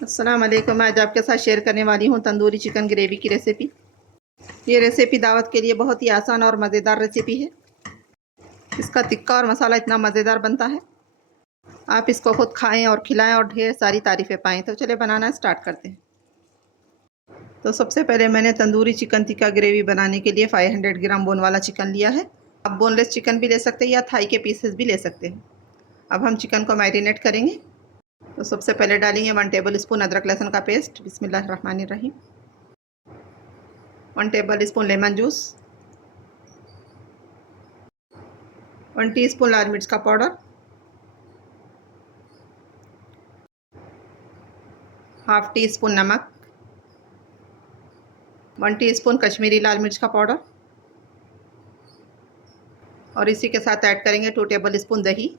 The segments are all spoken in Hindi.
अस्सलाम वालेकुम। आज आपके साथ शेयर करने वाली हूँ तंदूरी चिकन ग्रेवी की रेसिपी। ये रेसिपी दावत के लिए बहुत ही आसान और मज़ेदार रेसिपी है। इसका तिक्का और मसाला इतना मज़ेदार बनता है, आप इसको खुद खाएं और खिलाएं और ढेर सारी तारीफ़ें पाएं। तो चलिए बनाना स्टार्ट करते हैं। तो सबसे पहले मैंने तंदूरी चिकन टिक्का ग्रेवी बनाने के लिए 500 ग्राम बोन वाला चिकन लिया है। आप बोनलेस चिकन भी ले सकते हैं या थाई के पीसेस भी ले सकते हैं। अब हम चिकन को मैरिनेट करेंगे। तो सबसे पहले डालेंगे 1 टेबल स्पून अदरक लहसुन का पेस्ट। बिस्मिल्लाहिर्रहमानिर्रहीम। 1 tablespoon lemon juice, 1 teaspoon लाल मिर्च का पाउडर, हाफ टी स्पून नमक, 1 टीस्पून कश्मीरी लाल मिर्च का पाउडर और इसी के साथ ऐड करेंगे 2 टेबल स्पून दही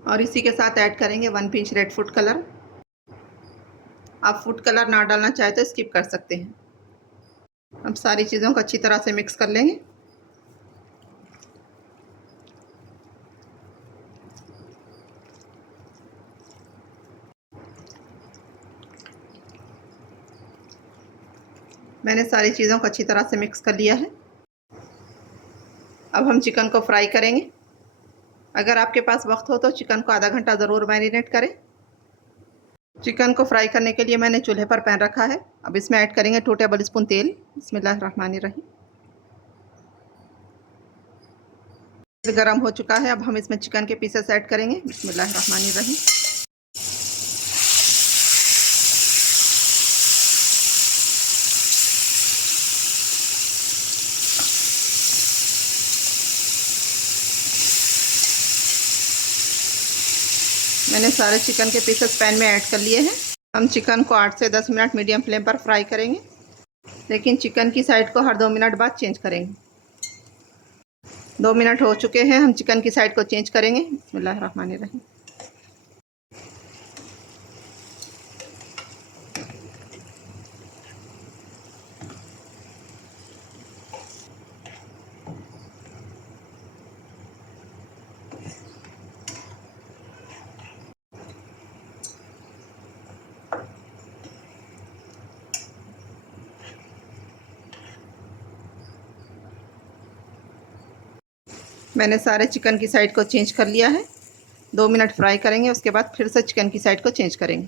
और इसी के साथ ऐड करेंगे 1 पिंच रेड फूड कलर। आप फूड कलर ना डालना चाहे तो स्किप कर सकते हैं। अब सारी चीज़ों को अच्छी तरह से मिक्स कर लेंगे। मैंने सारी चीज़ों को अच्छी तरह से मिक्स कर लिया है। अब हम चिकन को फ्राई करेंगे। अगर आपके पास वक्त हो तो चिकन को आधा घंटा ज़रूर मैरिनेट करें। चिकन को फ्राई करने के लिए मैंने चूल्हे पर पैन रखा है। अब इसमें ऐड करेंगे 2 टेबल स्पून तेल। बिस्मिल्लाहिर्रहमानिर्रहीम। तेल गरम हो चुका है। अब हम इसमें चिकन के पीसेस ऐड करेंगे। बिस्मिल्लाहिर्रहमानिर्रहीम। मैंने सारे चिकन के पीसेस पैन में ऐड कर लिए हैं। हम चिकन को 8 से 10 मिनट मीडियम फ्लेम पर फ्राई करेंगे, लेकिन चिकन की साइड को हर 2 मिनट बाद चेंज करेंगे। 2 मिनट हो चुके हैं, हम चिकन की साइड को चेंज करेंगे। बिस्मिल्लाहिर्रहमानिर्रहीम। मैंने सारे चिकन की साइड को चेंज कर लिया है। 2 मिनट फ्राई करेंगे, उसके बाद फिर से चिकन की साइड को चेंज करेंगे।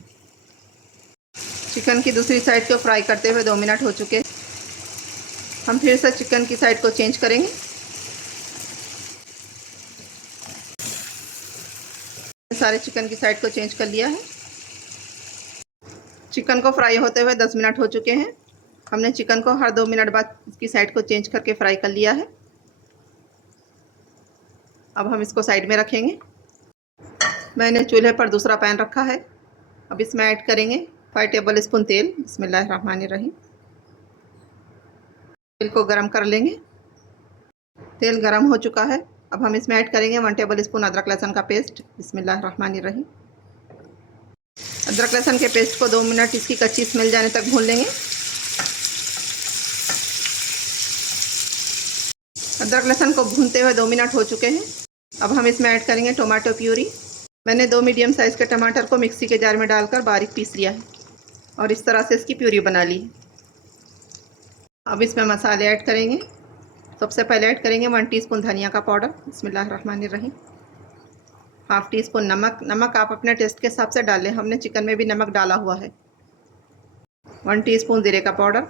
चिकन की दूसरी साइड को फ्राई करते हुए 2 मिनट हो चुके। हम फिर से चिकन की साइड को चेंज करेंगे। सारे चिकन की साइड को चेंज कर लिया है। चिकन को फ्राई होते हुए 10 मिनट हो चुके हैं। हमने चिकन को हर 2 मिनट बाद इसकी साइड को चेंज करके फ्राई कर लिया है। अब हम इसको साइड में रखेंगे। मैंने चूल्हे पर दूसरा पैन रखा है। अब इसमें ऐड करेंगे 5 टेबल स्पून तेल। बिस्मिल्लाहिर्रहमानिर्रहीम। तेल को गरम कर लेंगे। तेल गरम हो चुका है। अब हम इसमें ऐड करेंगे 1 टेबल स्पून अदरक लहसुन का पेस्ट। बिस्मिल्लाहिर्रहमानिर्रहीम। अदरक लहसुन के पेस्ट को 2 मिनट इसकी कच्ची स्मेल जाने तक भून लेंगे। अदरक लहसुन को भूनते हुए 2 मिनट हो चुके हैं। अब हम इसमें ऐड करेंगे टोमेटो प्यूरी। मैंने 2 मीडियम साइज़ के टमाटर को मिक्सी के जार में डालकर बारीक पीस लिया है और इस तरह से इसकी प्यूरी बना ली है। अब इसमें मसाले ऐड करेंगे। सबसे पहले ऐड करेंगे 1 टीस्पून धनिया का पाउडर। बिस्मिल्लाहिर्रहमानिर्रहीम। हाफ टी स्पून नमक। नमक आप अपने टेस्ट के हिसाब से डालें, हमने चिकन में भी नमक डाला हुआ है। 1 टीस्पून जीरे का पाउडर,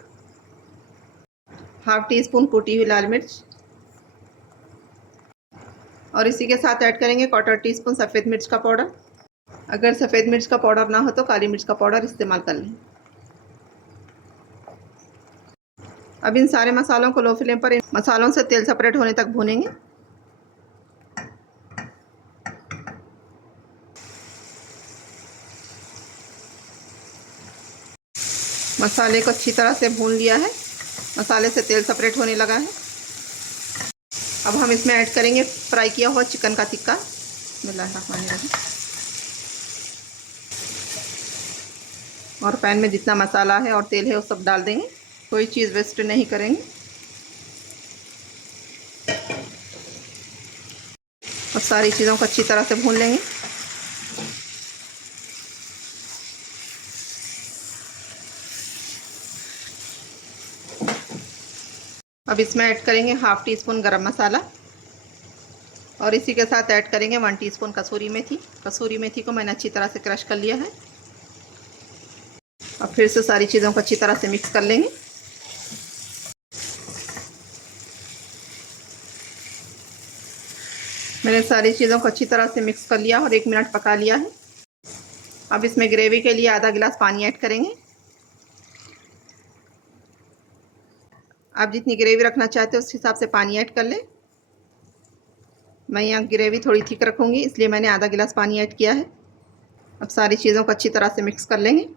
हाफ टी स्पून कुटी हुई लाल मिर्च और इसी के साथ ऐड करेंगे 1/4 टीस्पून सफ़ेद मिर्च का पाउडर। अगर सफ़ेद मिर्च का पाउडर ना हो तो काली मिर्च का पाउडर इस्तेमाल कर लें। अब इन सारे मसालों को लो फ्लेम पर मसालों से तेल सेपरेट होने तक भूनेंगे। मसाले को अच्छी तरह से भून लिया है। मसाले से तेल सेपरेट होने लगा है। अब हम इसमें ऐड करेंगे फ्राई किया हुआ चिकन का टिक्का। बिस्मिल्लाहिर्रहमानिर्रहीम। और पैन में जितना मसाला है और तेल है वो सब डाल देंगे। कोई चीज़ वेस्ट नहीं करेंगे। और सारी चीज़ों को अच्छी तरह से भून लेंगे। अब इसमें ऐड करेंगे 1/2 टीस्पून गरम मसाला और इसी के साथ ऐड करेंगे 1 टीस्पून कसूरी मेथी। कसूरी मेथी को मैंने अच्छी तरह से क्रश कर लिया है। अब फिर से सारी चीज़ों को अच्छी तरह से मिक्स कर लेंगे। मैंने सारी चीज़ों को अच्छी तरह से मिक्स कर लिया और 1 मिनट पका लिया है। अब इसमें ग्रेवी के लिए आधा गिलास पानी ऐड करेंगे। आप जितनी ग्रेवी रखना चाहते हो उस हिसाब से पानी ऐड कर लें। मैं यहाँ ग्रेवी थोड़ी थिक रखूँगी इसलिए मैंने आधा गिलास पानी ऐड किया है। अब सारी चीज़ों को अच्छी तरह से मिक्स कर लेंगे।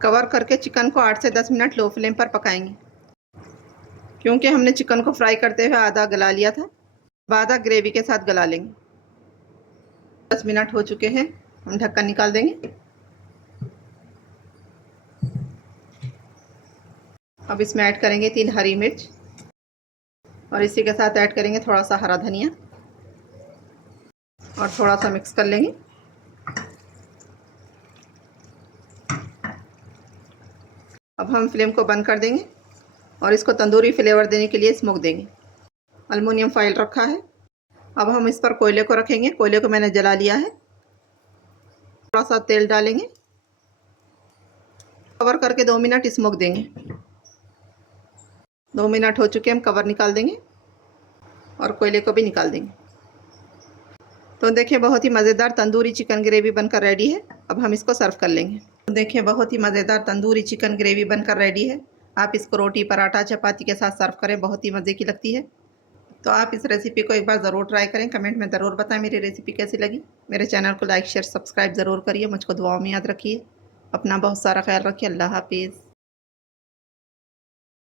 कवर करके चिकन को 8 से 10 मिनट लो फ्लेम पर पकाएंगे, क्योंकि हमने चिकन को फ्राई करते हुए आधा गला लिया था। अब आधा ग्रेवी के साथ गला लेंगे। 10 मिनट हो चुके हैं, हम ढक्कन निकाल देंगे। अब इसमें ऐड करेंगे 3 हरी मिर्च और इसी के साथ ऐड करेंगे थोड़ा सा हरा धनिया और थोड़ा सा मिक्स कर लेंगे। अब हम फ्लेम को बंद कर देंगे और इसको तंदूरी फ्लेवर देने के लिए स्मोक देंगे। एल्युमिनियम फॉइल रखा है। अब हम इस पर कोयले को रखेंगे। कोयले को मैंने जला लिया है। थोड़ा सा तेल डालेंगे, कवर करके 2 मिनट स्मोक देंगे। 2 मिनट हो चुके, हम कवर निकाल देंगे और कोयले को भी निकाल देंगे। तो देखिए बहुत ही मज़ेदार तंदूरी चिकन ग्रेवी बनकर रेडी है। अब हम इसको सर्व कर लेंगे। तो देखिए बहुत ही मज़ेदार तंदूरी चिकन ग्रेवी बनकर रेडी है। आप इसको रोटी, पराठा, चपाती के साथ सर्व करें, बहुत ही मज़े की लगती है। तो आप इस रेसिपी को एक बार ज़रूर ट्राई करें। कमेंट में ज़रूर बताएं मेरी रेसिपी कैसी लगी। मेरे चैनल को लाइक, शेयर, सब्सक्राइब ज़रूर करिए। मुझको दुआओं में याद रखिए। अपना बहुत सारा ख्याल रखिए। अल्लाह हाफिज़।